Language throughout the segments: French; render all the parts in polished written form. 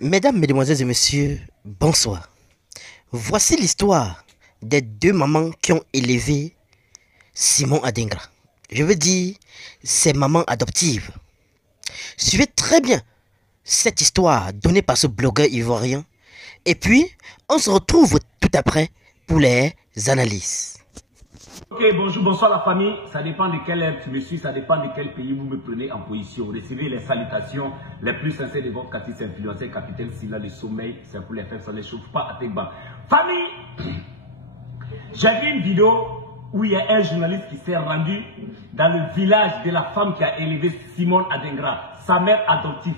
Mesdames, mesdemoiselles et messieurs, bonsoir. Voici l'histoire des deux mamans qui ont élevé Simon Adingra. Je veux dire, ces mamans adoptives. Suivez très bien cette histoire donnée par ce blogueur ivoirien. Et puis, on se retrouve tout après pour les analyses. Ok, bonjour, bonsoir la famille. Ça dépend de quelle heure tu me suis, ça dépend de quel pays vous me prenez en position. Recevez les salutations les plus sincères de votre catis influenceur, capitaine Silla de sommeil. C'est pour les faire, ça ne chauffe pas à tes bas. Famille, j'ai vu une vidéo où il y a un journaliste qui s'est rendu dans le village de la femme qui a élevé Simon Adingra, sa mère adoptive.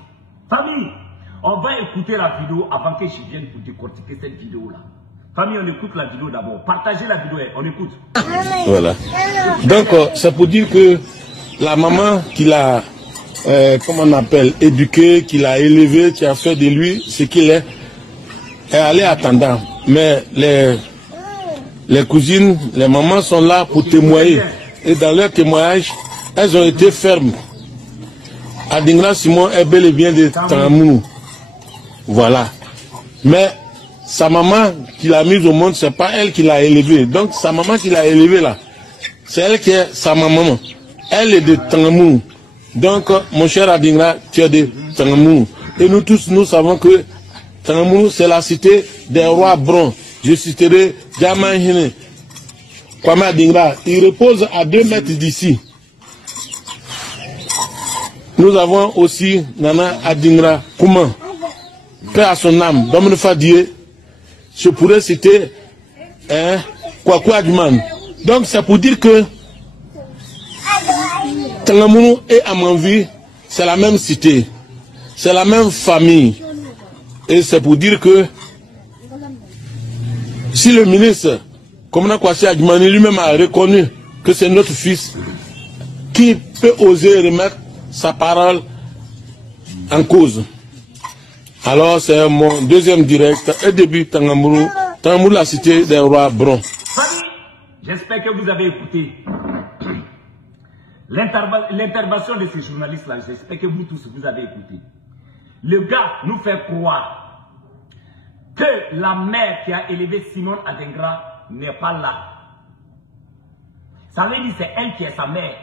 Famille, on va écouter la vidéo avant que je vienne pour décortiquer cette vidéo-là. Famille, on écoute la vidéo d'abord. Partagez la vidéo, on écoute. Voilà. Donc, c'est pour dire que la maman qui l'a, comment on appelle, éduqué, qui l'a élevé, qui a fait de lui ce qu'il est allée attendant. Mais les cousines, les mamans sont là pour témoigner. Et dans leur témoignage, elles ont été fermes. Adingra Simon est bel et bien de Tamou. Voilà. Mais sa maman qui l'a mise au monde, c'est pas elle qui l'a élevé. Donc sa maman qui l'a élevé là, c'est elle qui est sa maman. Elle est de Tamou. Donc mon cher Adingra, tu es de Tamou. Et nous tous, nous savons que Tamou, c'est la cité des rois bruns. Je citerai Djamahine. Kwame Adingra, il repose à 2 mètres d'ici. Nous avons aussi Nana Adingra Kouman. Paix à son âme, Domine Fadie. Je pourrais citer Kwaku Adjuman. Donc c'est pour dire que Tangamourou et Amanvi, c'est la même cité, c'est la même famille. Et c'est pour dire que si le ministre, Komana Kwasi Adjumani lui-même a reconnu que c'est notre fils, qui peut oser remettre sa parole en cause? Alors c'est mon deuxième direct et début Tangamourou, la cité des rois bruns. Famille, j'espère que vous avez écouté l'intervention de ces journalistes-là. J'espère que vous tous vous avez écouté. Le gars nous fait croire que la mère qui a élevé Simon Adingra n'est pas là. Ça veut dire c'est elle qui est sa mère.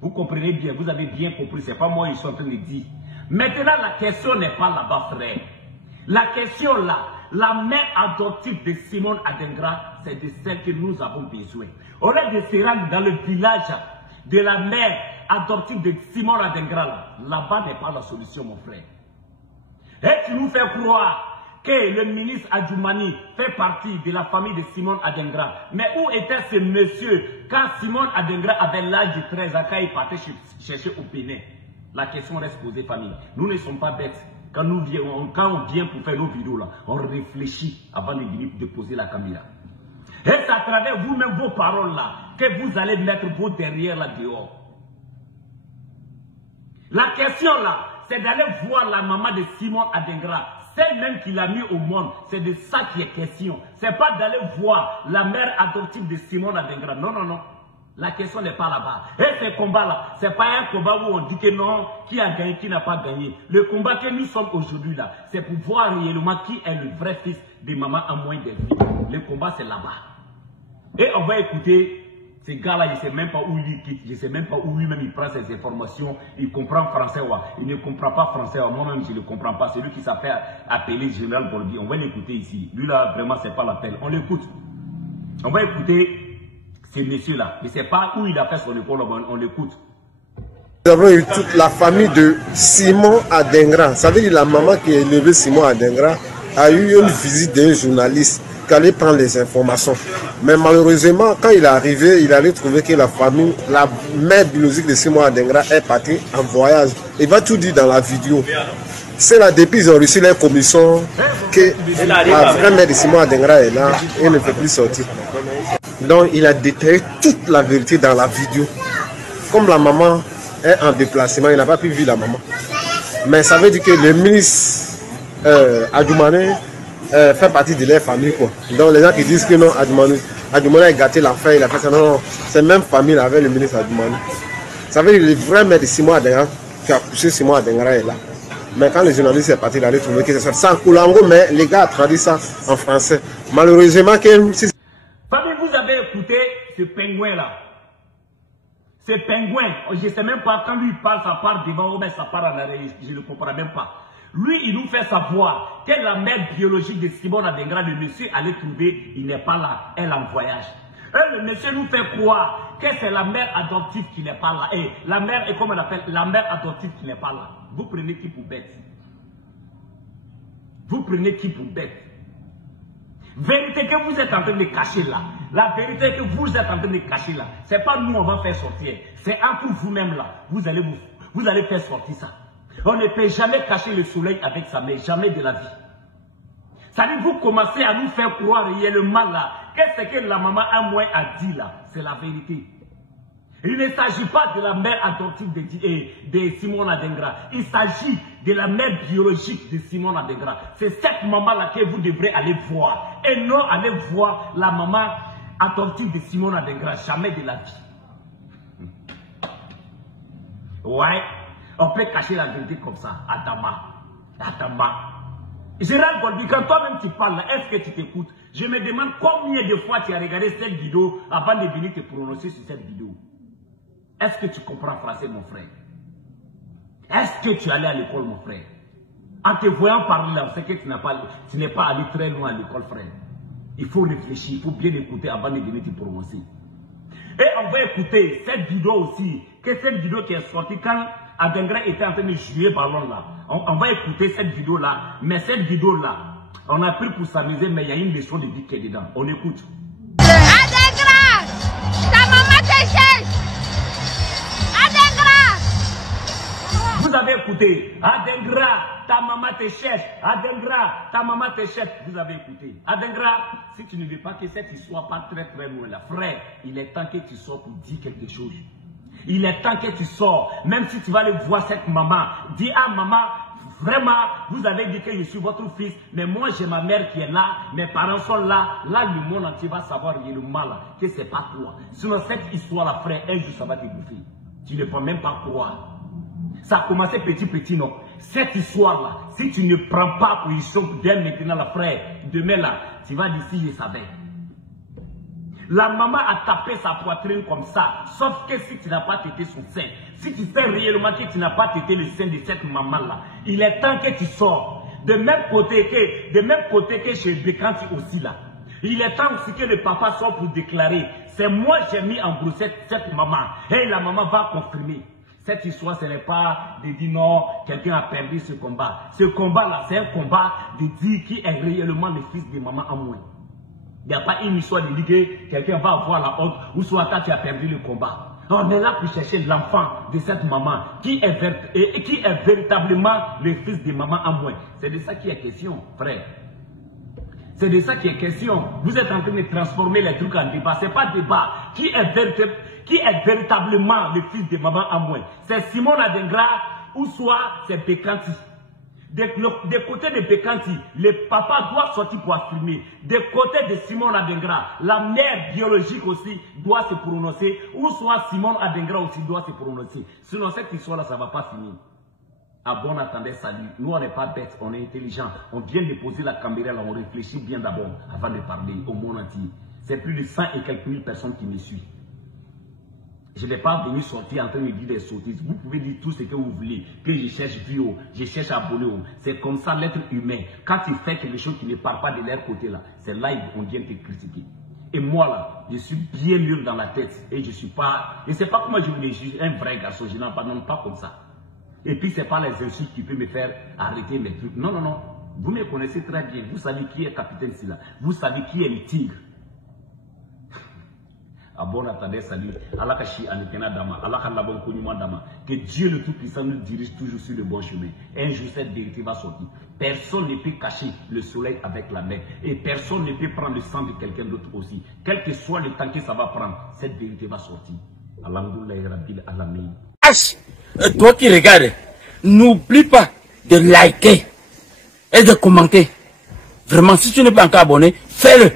Vous comprenez bien, vous avez bien compris, c'est pas moi qui suis en train de dire. Maintenant, la question n'est pas là-bas, frère. La question là, la mère adoptive de Simon Adingra, c'est de celle que nous avons besoin. Au lieu de se rendre dans le village de la mère adoptive de Simon Adingra, là-bas n'est pas la solution, mon frère. Et tu nous fais croire que le ministre Adjoumani fait partie de la famille de Simon Adingra. Mais où était ce monsieur quand Simon Adingra avait l'âge de 13 ans, quand il partait chercher au Bénin? La question reste posée, famille. Nous ne sommes pas bêtes. Quand on vient pour faire nos vidéos là, on réfléchit avant de venir déposer la caméra. Et c'est à travers vous-même, vos paroles là, que vous allez mettre vos derrière là dehors. La question là, c'est d'aller voir la maman de Simon Adingra. Celle même qui l'a mis au monde, c'est de ça qui est question. C'est pas d'aller voir la mère adoptive de Simon Adingra. Non, non, non. La question n'est pas là-bas. Et ce combat-là, ce n'est pas un combat où on dit que non, qui a gagné, qui n'a pas gagné. Le combat que nous sommes aujourd'hui là, c'est pour voir réellement qui est le vrai fils de maman à moins de vie. Le combat, c'est là-bas. Et on va écouter ce gars-là, je ne sais même pas où il quitte, je ne sais même pas où lui-même il prend ses informations. Il comprend français, ouais. Il ne comprend pas français, ouais. Moi-même je ne le comprends pas. C'est lui qui s'appelle appeler Général Bolbi. On va l'écouter ici. Lui là, vraiment, c'est pas l'appel. On l'écoute. On va écouter ces messieurs-là. Mais c'est pas où il a fait son école, on l'écoute. Nous avons eu toute la famille de Simon Adingra. Ça veut dire la maman qui a élevé Simon Adingra a eu une visite d'un journaliste qui allait prendre les informations. Mais malheureusement, quand il est arrivé, il allait trouver que la famille, la mère biologique de Simon Adingra est partie en voyage. Il va tout dire dans la vidéo. C'est là, depuis ils ont reçu leur commission, que la vraie mère de Simon Adingra est là et ne peut plus sortir. Donc il a détaillé toute la vérité dans la vidéo. Comme la maman est en déplacement, il n'a pas pu voir la maman. Mais ça veut dire que le ministre Adjoumani fait partie de leur famille, quoi. Donc les gens qui disent que non, Adjoumani a gâté l'affaire, il a fait ça, non, c'est même famille avec le ministre Adjoumani. Ça veut dire que le vrai maire de Simon Adingra qui a poussé Simon Adingra est là. Mais quand le journaliste est parti, il allait trouver que c'est ça en Koulango, mais les gars a traduit ça en français. Malheureusement, famille, vous avez écouté ce pingouin-là. Ce pingouin, je ne sais même pas, quand lui il parle, ça part devant ou bien ça part en arrière, je ne le comprends même pas. Lui, il nous fait savoir que la mère biologique de Simon Adengra, le monsieur allait trouver, il n'est pas là, elle est en voyage. Et le monsieur nous fait croire que c'est la mère adoptive qui n'est pas là. Et la mère, et comme on appelle, la mère adoptive qui n'est pas là. Vous prenez qui pour bête? Vous prenez qui pour bête? Vérité que vous êtes en train de cacher là. La vérité que vous êtes en train de cacher là. C'est pas nous on va faire sortir. C'est entre vous-même là. Vous allez faire sortir ça. On ne peut jamais cacher le soleil avec sa mère. Jamais de la vie. Ça veut dire vous commencez à nous faire croire réellement là. Qu'est-ce que la maman à moi a dit là? C'est la vérité. Il ne s'agit pas de la mère adoptive de Simon Adengra. Il s'agit de la mère biologique de Simon Adengra. C'est cette maman-là que vous devrez aller voir. Et non aller voir la maman adoptive de Simon Adengra. Jamais de la vie. Ouais, on peut cacher la vérité comme ça. Adama. Gérald Golbi, quand toi-même tu parles là, est-ce que tu t'écoutes? Je me demande combien de fois tu as regardé cette vidéo avant de venir te prononcer sur cette vidéo. Est-ce que tu comprends français, mon frère? Est-ce que tu es allé à l'école, mon frère? En te voyant parler là, c'est que tu n'es pas allé très loin à l'école, frère. Il faut réfléchir, il faut bien écouter avant de venir te prononcer. Et on va écouter cette vidéo aussi, que cette vidéo qui est sortie quand Adengra était en train de jouer ballon là. On va écouter cette vidéo là, mais cette vidéo là, on a pris pour s'amuser, mais il y a une leçon de vie qui est dedans. On écoute. Adengra, ta maman te cherche. Adengra. Vous avez écouté. Adengra, ta maman te cherche. Adengra, ta maman te cherche. Vous avez écouté. Adengra, si tu ne veux pas que cette histoire parte très très loin là, frère, il est temps que tu sors pour dire quelque chose. Il est temps que tu sors, même si tu vas aller voir cette maman. Dis à maman, vraiment, vous avez dit que je suis votre fils, mais moi j'ai ma mère qui est là, mes parents sont là. Là, le monde entier va savoir réellement que c'est pas toi. Sinon, cette histoire-là, frère, un jour ça va te bouffer. Tu ne peux même pas croire. Ça a commencé petit, non. Cette histoire-là, si tu ne prends pas position dès maintenant, là, frère, demain là, tu vas dire si je savais. La maman a tapé sa poitrine comme ça. Sauf que si tu n'as pas tété son sein, si tu sais réellement que tu n'as pas tété le sein de cette maman-là, il est temps que tu sors. De même côté que chez Bekanti aussi là. Il est temps aussi que le papa sort pour déclarer. C'est moi j'ai mis en gros cette maman. Et la maman va confirmer. Cette histoire, ce n'est pas de dire non, quelqu'un a perdu ce combat. Ce combat-là, c'est un combat de dire qui est réellement le fils de maman à moi. Il n'y a pas une histoire de dire que quelqu'un va avoir la honte ou soit quand tu as perdu le combat. On est là pour chercher l'enfant de cette maman qui est véritablement le fils de maman à moi. C'est de ça qui est question, frère. C'est de ça qui est question. Vous êtes en train de transformer les trucs en débat. Ce n'est pas débat. Qui est véritablement le fils de maman à moi? C'est Simon Adengra ou soit c'est Bekanti. Des côtés de Bekanti, le papa doit sortir pour affirmer. Des côtés de Simon Adengra, la mère biologique aussi doit se prononcer. Ou soit Simon Adengra aussi doit se prononcer. Sinon, cette histoire-là, ça ne va pas finir. Ah bon, attendez, salut. Nous, on n'est pas bêtes, on est intelligent. On vient de poser la caméra là, on réfléchit bien d'abord avant de parler au monde entier. C'est plus de 100 et quelques mille personnes qui me suivent. Je n'ai pas venu sortir en train de dire des sottises. Vous pouvez dire tout ce que vous voulez. Que je cherche bio, je cherche abonné. C'est comme ça l'être humain. Quand tu fais quelque chose qui ne part pas de leur côté là, c'est là qu'on vient te critiquer. Et moi là, je suis bien mûr dans la tête. Et je ne sais pas comment je voulais juger un vrai garçon. Je n'en parle pas comme ça. Et puis c'est pas les insultes qui peuvent me faire arrêter mes trucs. Non, non, non. Vous me connaissez très bien. Vous savez qui est capitaine Silla. Vous savez qui est le tigre. Ah bon, attendez, salut. Allah kashi anikena dama. Allah kalabon konima dama. Que Dieu le Tout-Puissant nous dirige toujours sur le bon chemin. Un jour, cette vérité va sortir. Personne ne peut cacher le soleil avec la mer. Et personne ne peut prendre le sang de quelqu'un d'autre aussi. Quel que soit le temps que ça va prendre, cette vérité va sortir. Alhamdoulilah Rabbil Alamin. Toi qui regardes, n'oublie pas de liker et de commenter. Vraiment, si tu n'es pas encore abonné, fais-le.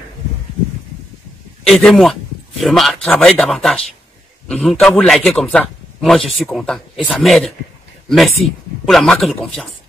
Aidez-moi vraiment à travailler davantage. Quand vous likez comme ça, moi je suis content et ça m'aide. Merci pour la marque de confiance.